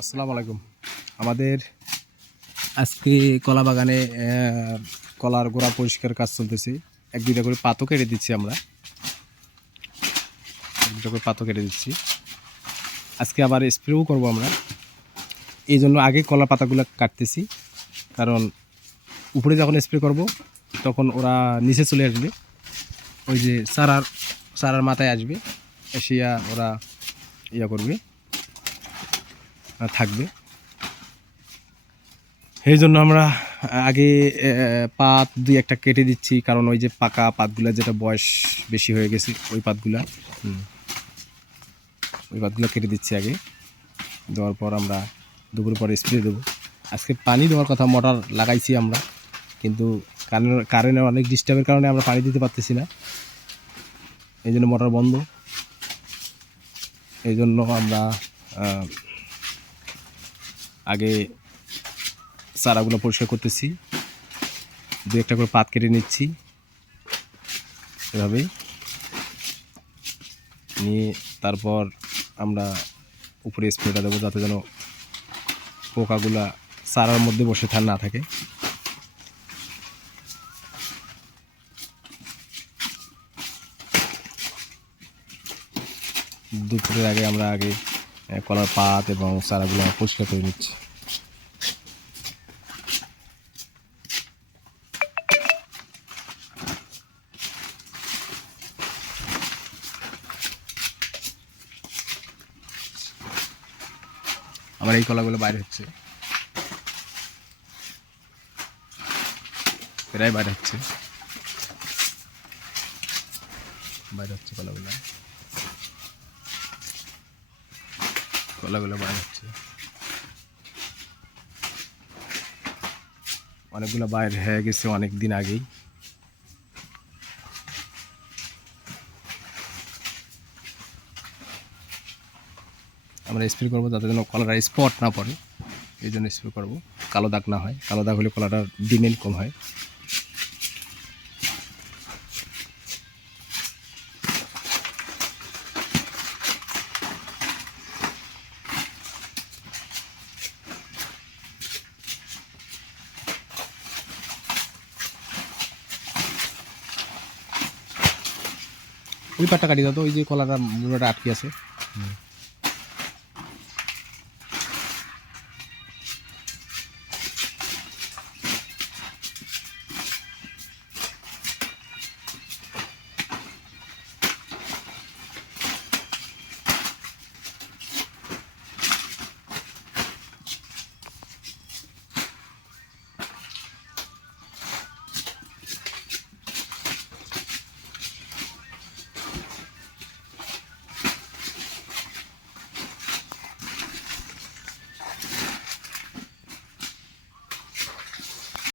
আসসালামু আলাইকুম। আমাদের আজকে কলা বাগানে কলার গোড়া পরিষ্কার কাজ চলতেছে। এক দুইটা করে পাতও কেটে দিচ্ছি আমরা, এক দুটো করে পাতও কেটে দিচ্ছি। আজকে আবার স্প্রেও করব আমরা, এই জন্য আগে কলার পাতাগুলো কাটতেছি, কারণ উপরে যখন স্প্রে করব তখন ওরা নিচে চলে আসবে, ওই যে চারার মাথায় আসবে, এসিয়া ওরা করবে, থাকবে। এই জন্য আমরা আগে পাত দুই একটা কেটে দিচ্ছি, কারণ ওই যে পাকা পাতগুলা যেটা বয়স বেশি হয়ে গেছে ওই পাতগুলা কেটে দিচ্ছি আগে। দেওয়ার পর আমরা দুপুর পরে স্প্রে দেবো। আজকে পানি দেওয়ার কথা, মোটর লাগাইছি আমরা, কিন্তু কারেন্টের অনেক ডিস্টার্বের কারণে আমরা পানি দিতে পারতেছি না, এই জন্য মোটর বন্ধ। এই জন্য আমরা আগে চারাগুলো পরিষ্কার করতেছি, দু একটা করে পাত কেটে নিচ্ছি, এভাবেই নিয়ে তারপর আমরা উপরে স্প্রেটা দেবো, যাতে যেন পোকাগুলা চারার মধ্যে বসে না থাকে। দুপুরের আগে আমরা কলার পাত এবং চারাগুলো পরিষ্কার করে নিচ্ছি। আমার এই কলাগুলো বাইরে হচ্ছে, প্রায় বাইরে হচ্ছে কলাগুলো বাইরে হচ্ছে, অনেকগুলো বাইরে হয়ে গেছে অনেক দিন আগেই। আমরা স্প্রে করবো যাতে যেন কলার স্পট না পড়ে, এই জন্য স্প্রে করবো, কালো দাগ না হয়। কালো দাগ হলে কলাটার ডিমেন্ড কম হয়। ওই পাটটা কাটি দাও তো, ওই যে কলাটা মুড়াটা আটকে আছে।